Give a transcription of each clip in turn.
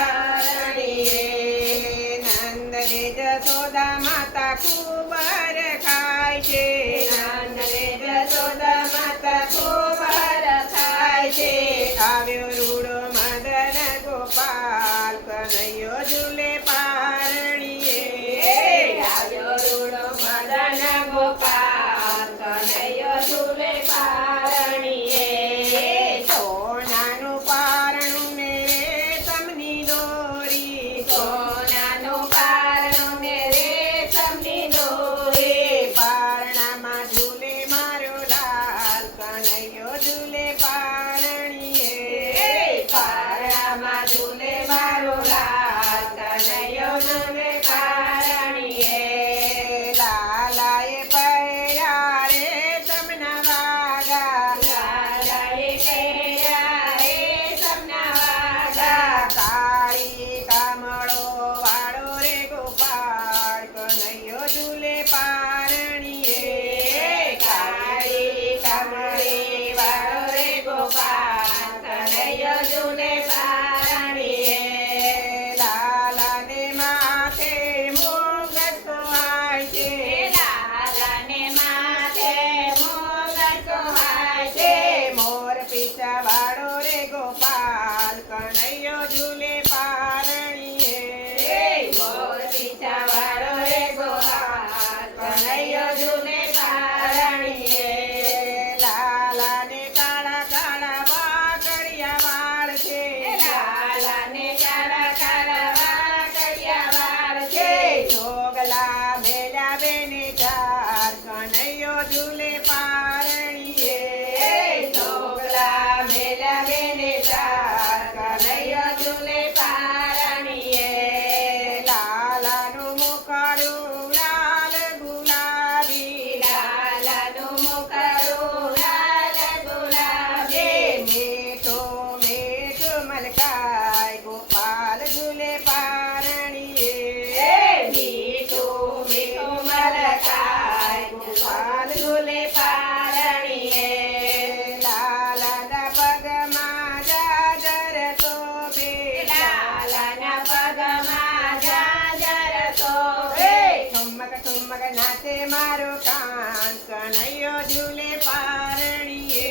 પારણીએ નંદ ને જશોદા માતા ખૂબ ખાય છે નંદ ને જશોદા માતા ખૂબ ખાય છે આવ્યો રૂડો મદન ગોપાલ કનૈયો ઝૂલે પારણીએ આવ્યો રૂડો મદન ગોપાલ કનૈયો ઝૂલે પારણીએ સોનાનું પારણું ને રેશમની દોરી સોનાનું પારણું ને રેશમની દોરી પારણામાં ઝૂલે મારો લાલ કનૈયો ઝૂલે પારણીએ પારણામાં ઝૂલે મારો લાલ કનૈયો ઝૂલે પારણીએ લાલાએ પહેર્યા રેશમના વાગા લાલાએ પહેર્યા રેશમના વાગા કાળી કામળો વાળો રે ગોપાળ કનૈયો ઝૂલે પારણીએ કાળી કામળી વાળો રે ગોપાળ કનૈયો ઝૂલે પારણીએ લાલાને માથે મુગટ સોહાય છે લાલાને માથે મુગટ સોહાય છે મોર પીછા વાળો રે ગોપાલ કનૈયો ઝૂલે પારણીએ મોર પીછા વાળો રે ગોપાલ કનૈયો ઝૂલે પારણીએ લાલાને કાળા કાળા વાકડિયા વાળ છે લાલાને કાળા કાળા વાકડિયા વાળ છે જોગલા મેલ્યા બેને ચાર કનૈયો ઝૂલે પારણીએ જોગલા મેલ્યા બેને ચાર કનૈયો ઝૂલે પારણીએ લાલાનું મુખડું લાલ ગુલાબી લાલાનું મુખડું લાલ ગુલાબી મીઠું મીઠું મલકાય ગોપાલ ઝૂલે પારણીએ મીઠું મીઠું મલકાય ગોપાલ ઝૂલે પારણીએ લાલાના પગમાં જાજર શોભે લાલાના પગમાં જાજર શોભે ઠુમક ઠુમક નાચે મારો કાન કનૈયો ઝૂલે પારણીએ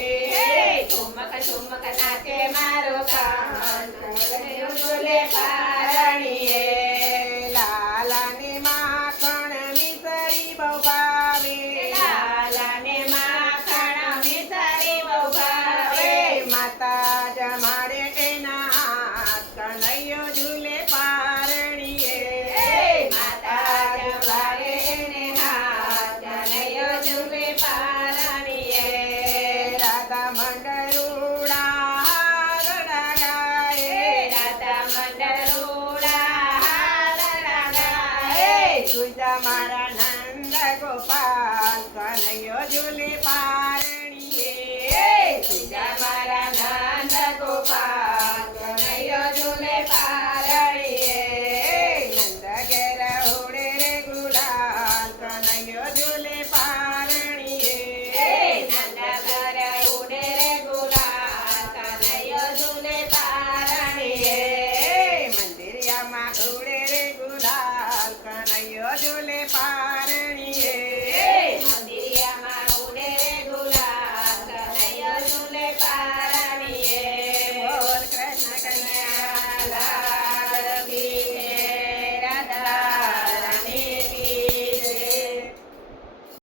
ઠુમક ઠુમક નાચે મારો કાન કનૈયો ઝૂલે પારણીએ લાલાને માખણ મિસરી બહુ ભાવે લાલાને માખણ મિસરી બહુ ભાવે માતા જમાડે એના હાથ કનૈયો ઝૂલે પારણીએ માતા જમાડે એને હાથ કનૈયો ઝૂલે પારણીએ રાધા મંડળુડા હારડા ગાય રાધા મંડળુડા હારડા ગાય સુજા મારા નંદ ગોપાલ કનૈયો ઝૂલે પારણીએ સુજા મારા નંદ ગોપાલ કનૈયો ઝૂલે પારણીએ